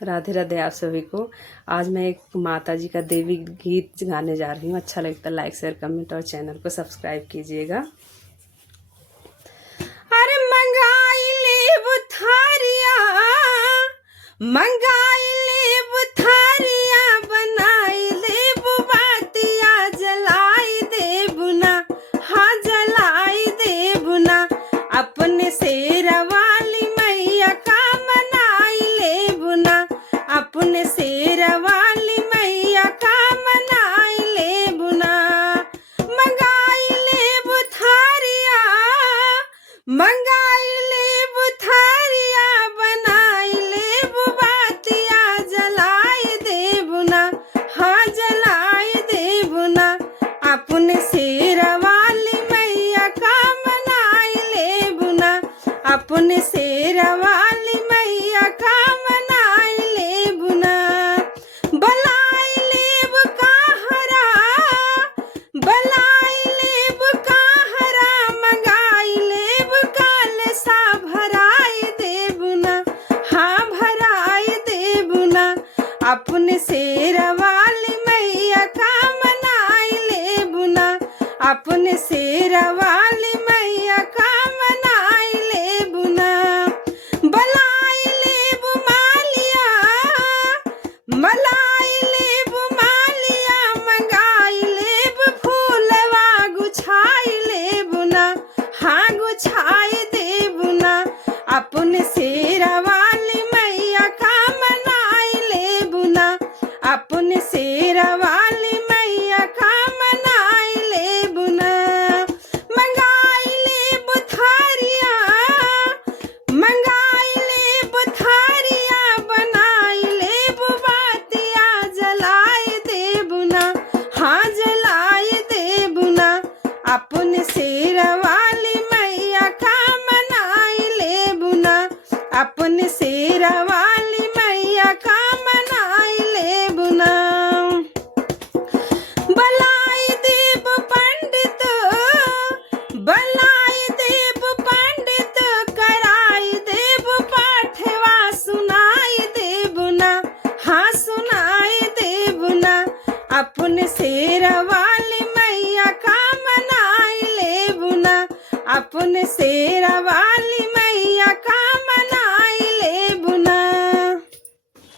राधे राधे आप सभी को। आज मैं एक माता जी का देवी गीत गाने जा रही हूँ। अच्छा लगता है लाइक शेयर कमेंट और चैनल को सब्सक्राइब कीजिएगा। अरे मंगाई ले बुथारिया, मंगाई ले बुथारिया, बनाई ले बुबातिया, जलाई दे बुना, हाँ जलाई दे बुना, अपने शेरा वाली मैया का मनाई ले बुना, अपने शेरा वाली मैया का मनाई ले बुना। मंगाई ले बुथारिया, मंगाई ले बुथारिया, बनाई ले बुबातिया, जलाई दे बुना, हाँ जलाई दे बुना, अपने शेरा वाली मैया का मनाई ले बुना, अपने शेरा वाली मैया का मनाई ले बुना। बलाई लेब काहरा, बलाई लेब काहरा, मंगाई लेब कालसा, भराई दे बुना, हाँ भराई दे बुना, अपने शेरा वाली मैया का मनाई ले बुना, अपने शेरा वाली मैया का मनाई ले बुना। बलाई लेब मालिया, मलाई लेब मालिया, मंगाई लेब फूलवा, गुछाई ले बुना, हाँ गुछाई दे बुना, अपने शेरा वाली मैया का मनाई ले बुना, अपने शेरा वाली मैया का मनाई ले बुना। मंगाई ले बुथारिया, मंगाई ले बुथारिया, बनाई ले बुबातिया, जलाई दे बुना, हाँ जलाई दे बुना, अपने शेरा वाली मैया का मनाई ले बुना, अपने शेरा वाली मैया का मनाई ले बुना। बलाई देव पंडित, बलाई देव पंडित, कराई देव पाठवा, सुनाई दे बुना, हाँ सुनाई दे बुना, अपने शेरा वाली मैया का मनाई ले बुना, अपने शेरा वाली